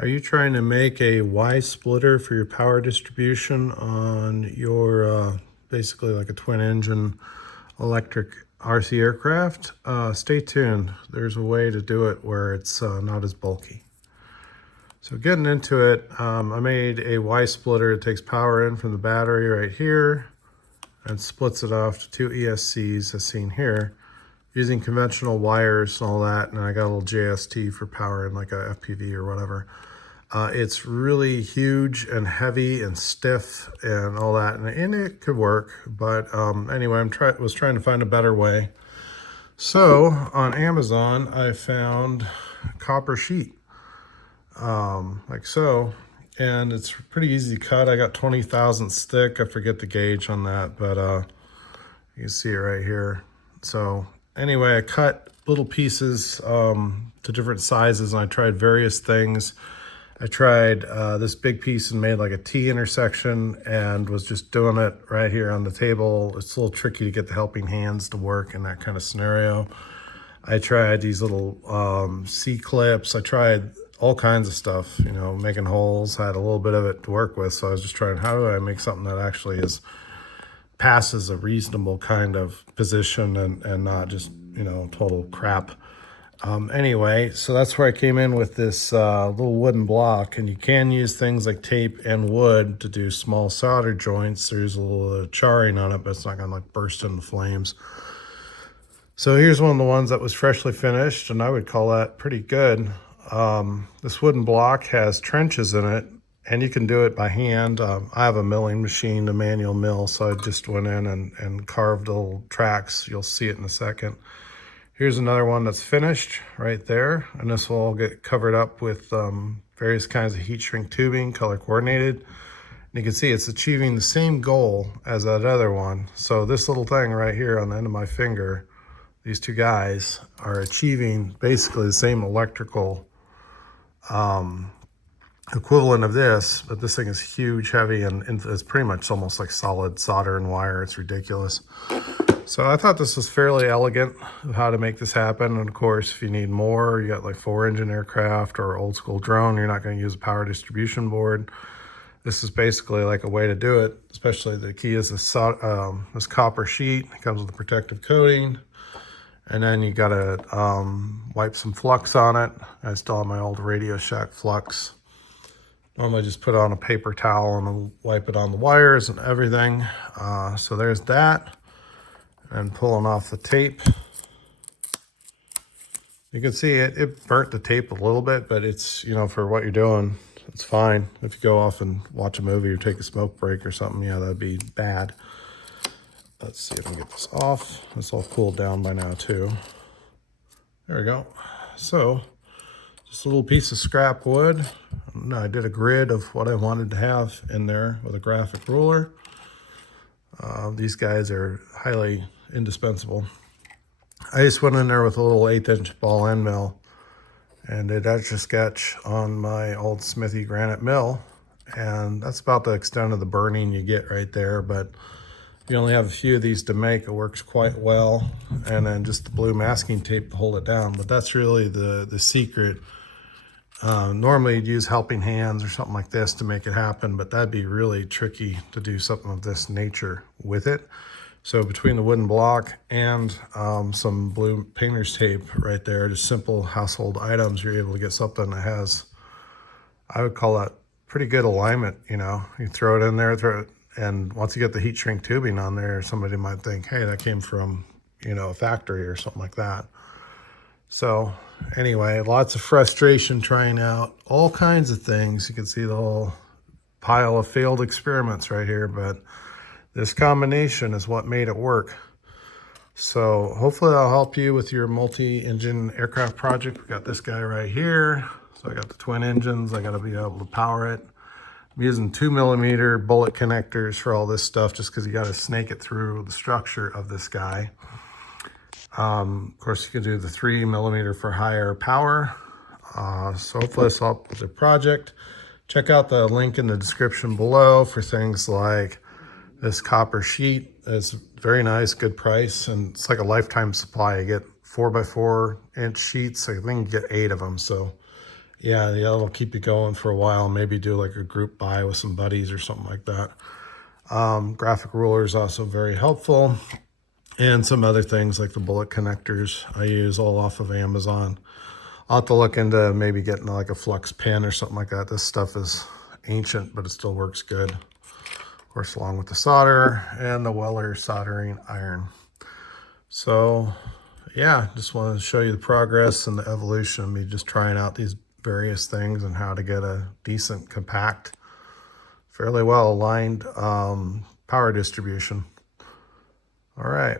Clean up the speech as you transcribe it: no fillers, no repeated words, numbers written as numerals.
Are you trying to make a Y splitter for your power distribution on your basically like a twin engine electric RC aircraft? Stay tuned. There's a way to do it where it's not as bulky. So getting into it, I made a Y splitter. It takes power in from the battery right here and splits it off to two ESCs as seen here, using conventional wires and all that. And I got a little JST for power in like a FPV or whatever. It's really huge and heavy and stiff and all that, and it could work, but anyway, was trying to find a better way. So on Amazon, I found copper sheet, like so, and it's pretty easy to cut. I got 20 thousandths thick. I forget the gauge on that, but you can see it right here. So anyway, I cut little pieces to different sizes, and I tried various things. I tried this big piece and made like a T intersection and was just doing it right here on the table. It's a little tricky to get the helping hands to work in that kind of scenario. I tried these little C-clips. I tried all kinds of stuff, you know, making holes. I had a little bit of it to work with, so I was just trying, how do I make something that actually passes a reasonable kind of position and not just, you know, total crap. Anyway, so that's where I came in with this little wooden block, and you can use things like tape and wood to do small solder joints. There's a little charring on it, but it's not gonna like burst into flames. So here's one of the ones that was freshly finished, and I would call that pretty good. This wooden block has trenches in it, and you can do it by hand. I have a milling machine, a manual mill, so I just went in and carved little tracks. You'll see it in a second. Here's another one that's finished right there, and this will all get covered up with various kinds of heat shrink tubing, color coordinated. And you can see it's achieving the same goal as that other one. So this little thing right here on the end of my finger, these two guys are achieving basically the same electrical equivalent of this, but this thing is huge, heavy, and it's pretty much almost like solid solder and wire. It's ridiculous. So I thought this was fairly elegant of how to make this happen. And of course, if you need more, you got like 4-engine aircraft or old school drone, you're not going to use a power distribution board. This is basically like a way to do it, especially the key is this copper sheet. It comes with a protective coating. And then you got to wipe some flux on it. I still have my old Radio Shack flux. Normally just put on a paper towel and wipe it on the wires and everything. So there's that. And pulling off the tape. You can see it burnt the tape a little bit, but it's, you know, for what you're doing, it's fine. If you go off and watch a movie or take a smoke break or something, yeah, that'd be bad. Let's see if I can get this off. It's all cooled down by now too. There we go. So just a little piece of scrap wood. And I did a grid of what I wanted to have in there with a graphic ruler. These guys are highly indispensable. I just went in there with a little 1/8-inch ball end mill and did etch a sketch on my old Smithy granite mill, and that's about the extent of the burning you get right there, but you only have a few of these to make. It works quite well, and then just the blue masking tape to hold it down, but that's really the secret. Normally you'd use helping hands or something like this to make it happen, but that'd be really tricky to do something of this nature with it. So between the wooden block and some blue painter's tape right there, just simple household items, you're able to get something that has, I would call that pretty good alignment. You know, you throw it in there, and once you get the heat shrink tubing on there, somebody might think, hey, that came from, you know, a factory or something like that. So anyway, lots of frustration trying out all kinds of things. You can see the whole pile of failed experiments right here, but this combination is what made it work. So hopefully I'll help you with your multi-engine aircraft project. We got this guy right here. So I got the twin engines. I got to be able to power it. I'm using 2mm bullet connectors for all this stuff just because you got to snake it through the structure of this guy. Of course, you can do the 3mm for higher power. So hopefully this will help with the project. Check out the link in the description below for things like this copper sheet. It's very nice, good price, and it's like a lifetime supply. You get 4x4-inch sheets. I think you get 8 of them. So yeah, it'll keep you going for a while. Maybe do like a group buy with some buddies or something like that. Graphic ruler is also very helpful. And some other things like the bullet connectors I use all off of Amazon. I'll have to look into maybe getting like a flux pen or something like that. This stuff is ancient, but it still works good. Of course, along with the solder and the Weller soldering iron. So yeah, just wanted to show you the progress and the evolution of me just trying out these various things and how to get a decent, compact, fairly well aligned power distribution. All right.